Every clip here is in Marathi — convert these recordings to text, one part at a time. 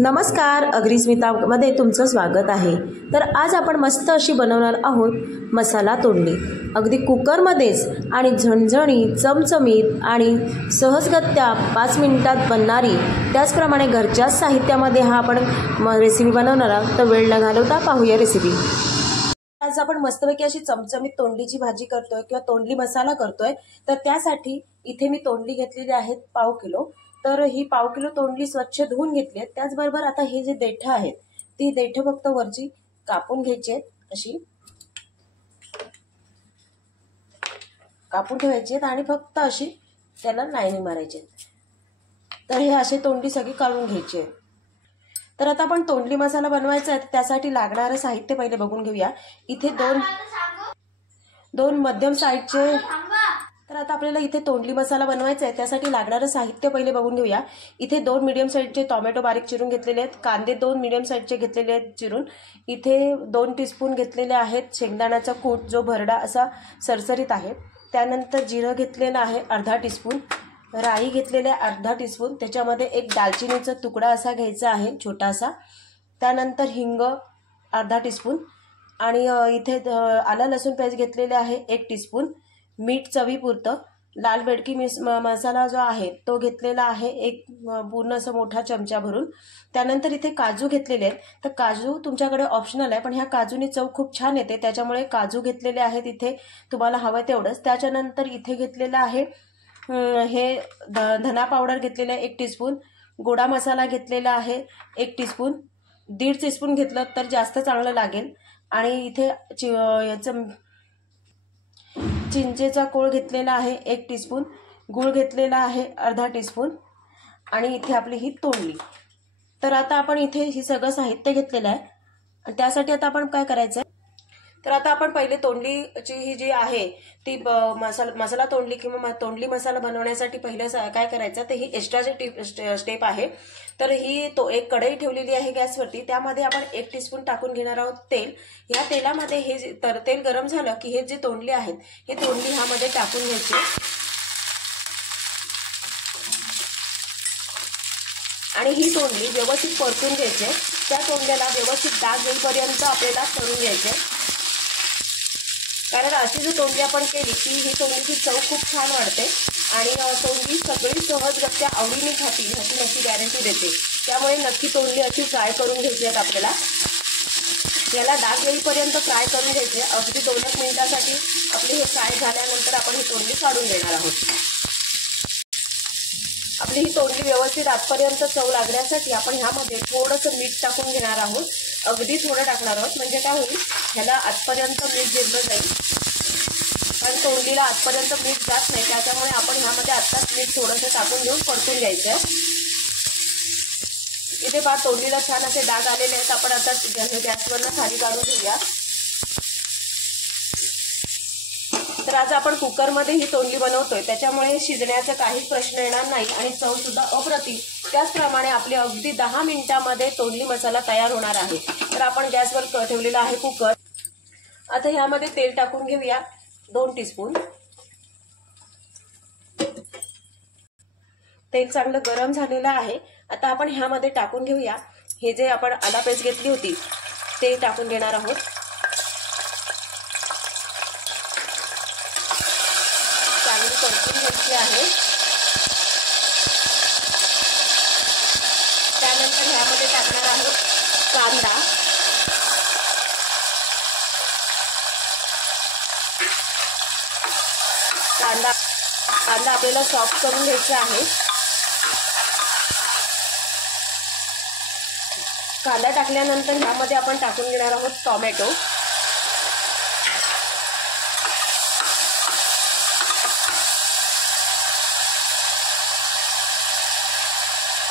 नमस्कार, अग्रिस्मितामध्ये तुमचं स्वागत आहे। तर आज आपण मस्त अशी बनवणार आहोत मसाला तोंडली। अगदी कुकरमध्येच आणि झणझणीत, चमचमीत आणि सहजगत्या 5 मिनिटात बनणारी, त्याचप्रमाणे घरच्याच साहित्यामध्ये हा आपण रेसिपी बनवणार आहोत। तर वेळ न घालवता पाहूया रेसिपी। आज आपण मस्तपैकी अशी चमचमीत तोंडलीची भाजी करतोय किंवा तोंडली मसाला करतोय। तर त्यासाठी इथे मी तोंडली घेतलेली आहेत पाव किलो। तर ही पाव किलो तोंडली स्वच्छ धुवून घेतली आहे। त्याचबरोबर आता हे जे देठं आहेत ती देठं फक्त वरची कापून घ्यायची आहेत, अशी कापून ठेवायची आहेत आणि फक्त अशी त्याला लाईनिंग मारायची आहे। तर हे असे तोंडली सगळी काढून घ्यायची आहे। तर आता आपण तोंडली मसाला बनवायचा आहे, त्यासाठी लागणारं साहित्य पहिले बघून घेऊया। इथे दोन मध्यम साईजचे, तर आता आपल्याला इथे तोंडली मसाला बनवायचा आहे, त्यासाठी लागणारं साहित्य पहिले बघून घेऊया। इथे 2 मीडियम साईजचे टोमॅटो बारीक चिरून घेतलेले आहेत, कांदे 2 मीडियम साईजचे घेतलेले आहेत चिरून। इथे 2 टीस्पून घेतलेले आहेत शेंगदाण्याचा कूट, जो भरडा असा सरसरीत आहे। त्यानंतर जिरं घेतलेलं आहे अर्धा टीस्पून, राई घेतलेले अर्धा टीस्पून, त्याच्यामध्ये एक दालचिनीचा तुकडा असा घ्यायचा आहे छोटासा। त्यानंतर हिंग अर्धा टीस्पून आणि इथे आलं लसूण पेस्ट घेतलेले आहे 1 टीस्पून, मीठ चवीपुरतं, लाल बेडकी मसाला जो आहे तो घेतलेला आहे एक पूर्ण असं मोठा चमचा भरून। त्यानंतर इथे काजू घेतलेले आहेत। तर काजू तुमच्याकडे ऑप्शनल आहे, पण ह्या काजूनी चव खूप छान येते, त्याच्यामुळे काजू घेतलेले आहेत इथे, तुम्हाला हवं तेवढंच। त्याच्यानंतर इथे घेतलेलं आहे हे धना पावडर घेतलेला आहे 1 टीस्पून, गोडा मसाला घेतलेला आहे 1 टीस्पून, 1.5 टीस्पून घेतलं तर जास्त चांगलं लागेल। आणि इथे याचं चिंचेचा कोळ घेतलेला आहे 1 टीस्पून, गूळ घेतलेला आहे अर्धा टीस्पून आणि इथे आपली ही तोंडली। तर आता आपण इथे ही सगळं साहित्य घेतलेलं आहे आणि त्यासाठी आता आपण काय करायचं आहे, तर आता आपण पहिले तोंडलीची ही जी आहे ती मसाला तोंडली किंवा तोंडली मसाला बनवण्यासाठी पहिले काय करायचं, तर ही एक्स्ट्राची स्टेप आहे। तर ही एक कढई ठेवलेली आहे गॅसवरती, त्यामध्ये आपण 1 टीस्पून टाकून घेणार आहोत तेल। या तेलामध्ये हे तेल गरम झालं की हे जे तोंडली आहेत हे तोंडली ह्यामध्ये टाकून घ्यायची आणि ही तोंडली व्यवस्थित परतून घ्यायची। त्या तोंडल्याला व्यवस्थित डाग येईपर्यंत आपल्याला तळून घ्यायचे, कारण अशी जर तोंडली आपण केली की ही तोंडलीची चव खूप छान वाढते आणि तोंडली सगळी सहजगत्या आवडीने खातील ह्याची नक्की गॅरंटी देते। त्यामुळे नक्की तोंडली अशी फ्राय करून घ्यायची आहेत आपल्याला। याला डाग येईपर्यंत फ्राय करून घ्यायचे, अगदी 2-1 मिनिटासाठी आपली हे फ्राय झाल्यानंतर आपण ही तोंडली काढून घेणार आहोत। आपली ही तोंडली व्यवस्थित आतपर्यंत चव लागण्यासाठी आपण ह्यामध्ये थोडंसं मीठ टाकून घेणार आहोत, अगदी थोडं टाकणार आहोत, म्हणजे काय होईल ह्याला आतपर्यंत मीठ जिरलं जाईल। कारण तोंडलीला आतपर्यंत मीठ जात नाही, त्याच्यामुळे आपण ह्यामध्ये आत्ताच मीठ थोडंसं टाकून घेऊन परतून घ्यायचं आहे। इथे पहा तोंडलीला छान असे डाग आलेले आहेत, आपण आता गॅसवरनं खाली काढून घेऊया। तर आज आपण कुकरमध्ये ही तोंडली बनवतोय, त्याच्यामुळे शिजण्याचा काहीच प्रश्न येणार नाही आणि चव सुद्धा अप्रतिम। त्याचप्रमाणे आपली अगदी 10 मिनिटांमध्ये तोंडली मसाला तयार होणार आहे। तर आपण गॅसवर ठेवलेला आहे कुकर। आता ह्यामध्ये तेल टाकून घेऊया 2 टीस्पून। तेल चांगलं गरम झालेलं आहे। आता आपण ह्यामध्ये टाकून घेऊया हे जे आपण आला पेस्ट घेतली होती ते टाकून घेणार आहोत। चांगली परतून घ्यायची आहे। त्यानंतर ह्यामध्ये टाकणार आहोत कांदा, कांदा आपल्याला सॉफ्ट करून घ्यायचा आहे। कांदा टाकल्यानंतर ह्यामध्ये आपण टाकून घेणार आहोत टोमॅटो।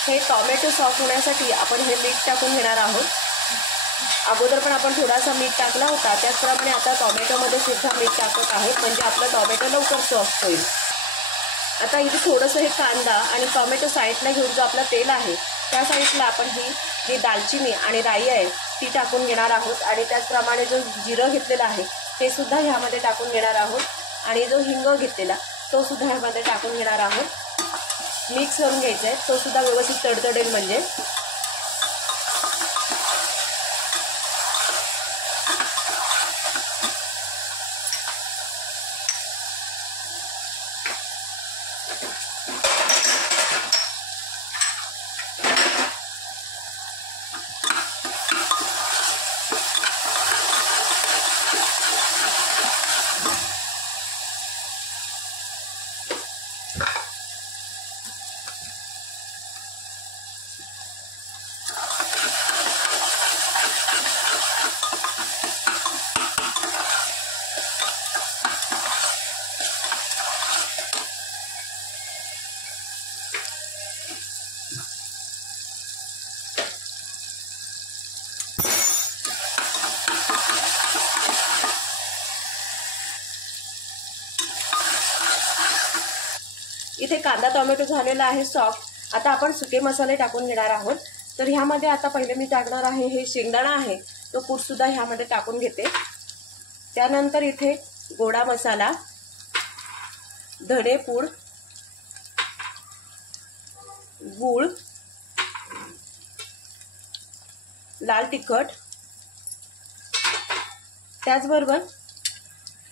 हे टोमॅटो सॉफ्ट होण्यासाठी आपण हे मीठ टाकून घेणार आहोत। अगोदर पण आपण थोडासा मीठ टाकला होता, त्याचप्रमाणे आता टोमॅटोमध्ये सुद्धा मीठ टाकत आहे, म्हणजे आपलं टोमॅटो लवकर सॉफ्ट होईल। आता इथे थोडंसं हे कांदा आणि टोमॅटो साईडला घेऊन जो आपला तेल आहे त्या साईडला आपण ही जी दालचिनी आणि राई आहे ती टाकून घेणार आहोत आणि त्याचप्रमाणे जो जिरं घेतलेला आहे ते सुद्धा ह्यामध्ये टाकून घेणार आहोत आणि जो हिंग घेतलेला तो सुद्धा ह्यामध्ये टाकून घेणार आहोत। मिक्स करून घ्यायचा आहे, तो सुद्धा व्यवस्थित तडतडेल म्हणजे। इथे कांदा टोमॅटो झालेला आहे सॉफ्ट। आता आपण सुके मसाले टाकून घेणार आहोत। तर ह्यामध्ये आता पहिले मी टाकणार आहे हे शेंगदाणा आहे तो कूटसुद्धा ह्यामध्ये टाकून घेते। त्यानंतर इथे गोडा मसाला, धणेपूड, गूळ, लाल तिखट, त्याचबरोबर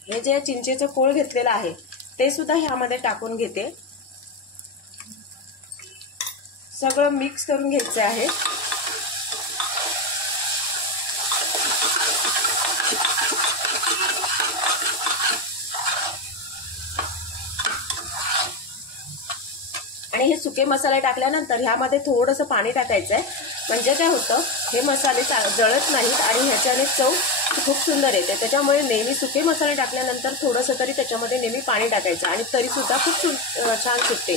हे जे चिंचेचं कोळ घेतलेलं आहे ते सुद्धा ह्यामध्ये टाकून घेते। सगळं मिक्स करून घ्यायचं आहे। आणि हे सुके मसाले टाकल्यानंतर ह्यामध्ये थोडंसं पाणी टाकायचं आहे, म्हणजे काय होतं हे मसाले जळत नाहीत आणि ह्याच्याने चव खूप सुंदर येते। त्याच्यामुळे नेहमी सुके मसाले टाकल्यानंतर थोडंसं तरी त्याच्यामध्ये नेहमी पाणी टाकायचं आणि तरी सुद्धा खूप छान सुटते।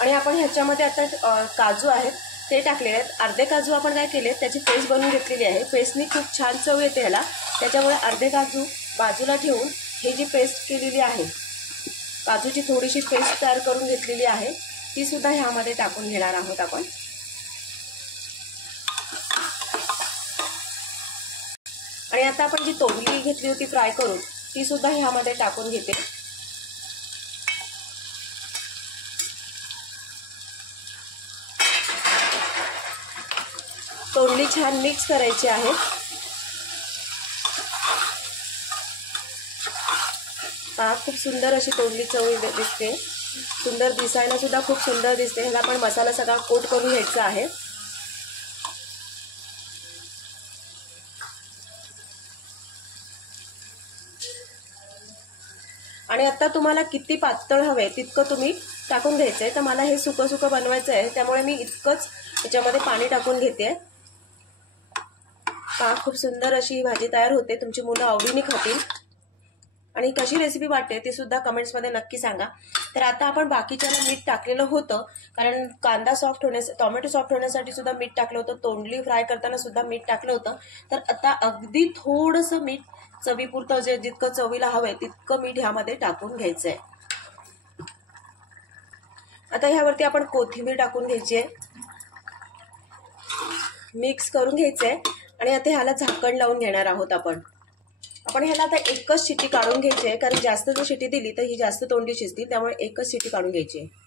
आणि आपण ह्याच्यामध्ये आता काजू आहेत ते टाकलेले आहेत। अर्धे काजू आपण काय केले त्याची पेस्ट बनवून घेतलेली आहे। पेस्टनी खूप छान चव येते ह्याला, त्याच्यामुळे अर्धे काजू बाजूला ठेवून हे जी पेस्ट केलेली आहे, काजूची थोडीशी पेस्ट तयार करून घेतलेली आहे ती सुद्धा ह्यामध्ये टाकून घेणार आहोत आपण। आणि आता आपण जी तोंडली घेतली होती फ्राय करून ती सुद्धा ह्यामध्ये टाकून घेते। तोंडली छान मिक्स करायची आहे। खूप सुंदर अशी तोंडली चव दिसते, सुंदर दिसायला सुद्धा खूप सुंदर दिसते। ह्याला आपण मसाला सगळा कोट करून घ्यायचा आहे। आणि आता तुम्हाला किती पातळ हवे तितकं तुम्ही टाकून घ्यायचंय। तर मला हे सुकं सुकं बनवायचं आहे, त्यामुळे मी इतकंच याच्यामध्ये पाणी टाकून घेते। खूप सुंदर अशी भाजी तयार होते, तुमची मुलं आवडीने खातील। आणि कशी रेसिपी वाटते ते सुद्धा कमेंट्समध्ये नक्की सांगा। तर आता आपण बाकीच्याला मीठ टाकलेलं होतं, कारण कांदा सॉफ्ट होण्यासाठी, टोमॅटो सॉफ्ट होण्यासाठी सुद्धा मीठ टाकलं होतं, तोंडली फ्राय करताना सुद्धा मीठ टाकलं होतं। तर आता अगदी थोडंसं मीठ चवीपुरतं, जे जितकं चवीला हवंय तितकं मीठ ह्यामध्ये टाकून घ्यायचंय। आता ह्यावरती आपण कोथिंबीर टाकून घ्यायची आहे, मिक्स करून घ्यायचंय। आणि आता ह्याला झाकण लावून घेणार आहोत आपण ह्याला आता एकच शिट्टी काढून घ्यायची आहे, कारण जास्त जर शिट्टी दिली तर ही जास्त तोंडली शिजतील, त्यामुळे एकच शिट्टी काढून घ्यायची आहे।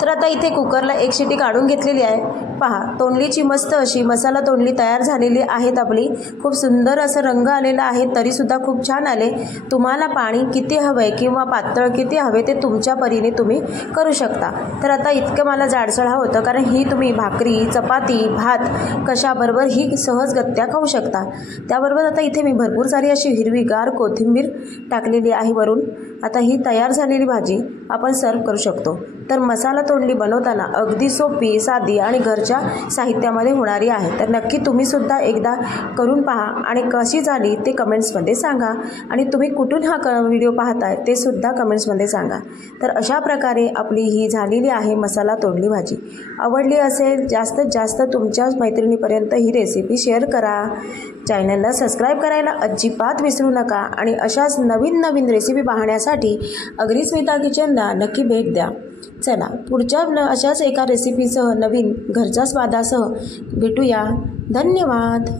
तर आता इथे कुकरला एक शिट्टी काढून घेतलेली आहे। पहा, तोंडलीची मस्त अशी मसाला तोंडली तयार झालेली आहेत आपली। खूप सुंदर असं रंग आलेला आहे, तरी सुद्धा खूप छान आले। तुम्हाला पाणी किती हवंय किंवा पातळ किती हवे ते तुमच्या परीने तुम्ही करू शकता। तर आता इतकं मला जाडसर हवं होतं, कारण ही तुम्ही भाकरी, चपाती, भात कशाबरोबर ही सहजगत्या खाऊ शकता। त्याबरोबर आता इथे मी भरपूर सारी अशी हिरवीगार कोथिंबीर टाकलेली आहे वरून। आता ही तयार झालेली भाजी आपण सर्व करू शकतो। तर मसाला तोंडली बनवताना अगदी सोपी, साधी आणि घरच्या साहित्यामध्ये होणारी आहे। तर नक्की तुम्ही सुद्धा एकदा करून पहा आणि कशी झाली ते कमेंट्समध्ये सांगा। आणि तुम्ही कुठून हा व्हिडिओ पाहताय ते सुद्धा कमेंट्समध्ये सांगा। तर अशा प्रकारे आपली ही झालेली आहे मसाला तोंडली भाजी। आवडली असेल जास्तीत जास्त तुमच्या मैत्रिणीपर्यंत ही रेसिपी शेअर करा। चॅनलला सबस्क्राईब करायला अजिबात विसरू नका। आणि अशाच नवीन नवीन रेसिपी पाहण्यासाठी अग्निस्मिता किचनला नक्की भेट द्या। चला, पुढच्या अशाच एका रेसिपीसह नवीन घरच्या स्वादासह भेटूया। धन्यवाद।